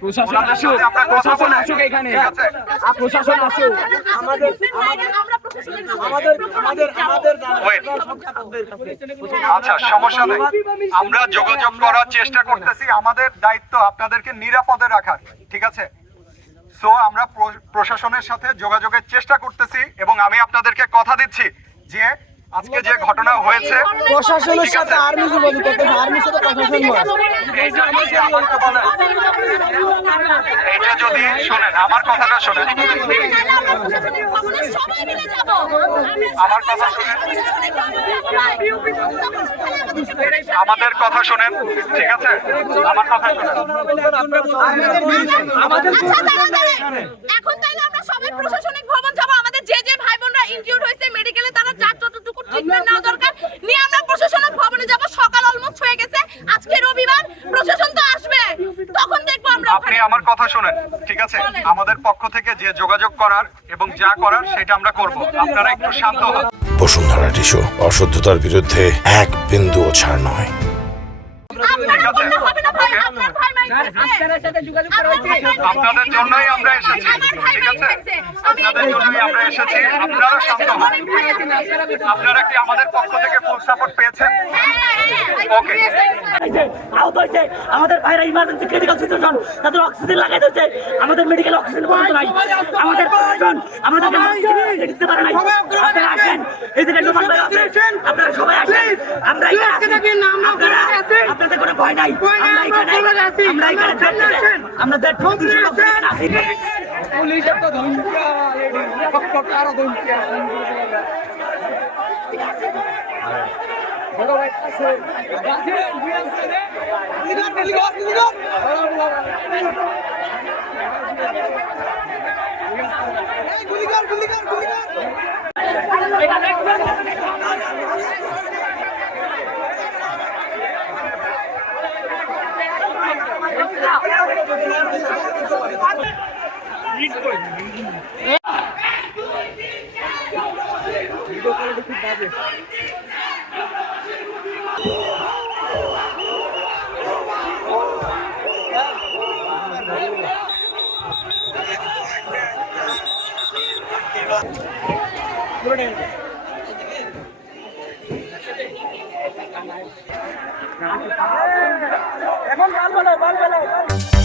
প্রশাসন আসুক এখানে, প্রশাসন আসুক। আচ্ছা, সমস্যা নেই, আমরা যোগাযোগ করার চেষ্টা করতেছি। আমাদের দায়িত্ব আপনাদেরকে নিরাপদে রাখার, ঠিক আছে? সো আমরা প্রশাসনের সাথে যোগাযোগের চেষ্টা করতেছি এবং আমি আপনাদেরকে কথা দিচ্ছি যে আজকে যে ঘটনা হয়েছে প্রশাসনের সাথে আর্মি যোগাযোগ করতেছে, আর্মির সাথে প্রশাসন এটা যদি শোনেন, আমার কথাটা শোনেন, আমার কথা শোনেন, আমাদের কথা শোনেন, ঠিক আছে? আমার কথা শোনেন। এখন তাইলে আমরা সবাই প্রশাসনিক ভবন যাব। আমাদের যে যে ভাই বোনরা ইনজিউর্ড হয়েছে মেডিকেলে, তারা যার যতটুকু ট্রিটমেন্ট নেওয়া দরকার নিয়ে আমরা প্রশাসনিক ভবনে যাব। সকাল অলমোস্ট হয়ে গেছে, আজকে রবিবার, প্রশাসন তো আসবে, তখন দেখবো আমরা। আপনি আমার কথা শুনেন, ঠিক আছে? আমাদের পক্ষ থেকে যে যোগাযোগ করার এবং যা করার সেটা আমরা করব। আপনারা একটু শান্ত হন। বসুন্ধরা টিস্যু, অশুদ্ধতার বিরুদ্ধে এক বিন্দুও ছাড় নয়। আপনাদের জন্যই আমরা এসেছি, ঠিক আছে? আপনাদের জন্যই আমরা এসেছি। আপনারা শান্ত হন। আপনারা কি আমাদের পক্ষ থেকে ফুল সাপোর্ট পেয়েছেন? ওকে। আহত হয়েছে আমাদের ভাইরা, ইমার্জেন্সি ক্রিটিক্যাল সিচুয়েশন, তাদের অক্সিজেন লাগাই দিয়েছে, আমাদের মেডিকেল অক্সিজেন পর্যন্ত নাই। আমাদের প্রশাসন আমাদেরকে দিতে পারে নাই। আপনারা আসেন, এদিকে ডোমান ভাই আছেন, আপনারা সবাই আসেন। আমরা আপনাদের কোনো ভয় নাই, আমরা এখানে আমরা পুলিশের তো ধমকিয়া আরো ধমকিয়া বড় ভাই আছে এখন বাল বানাও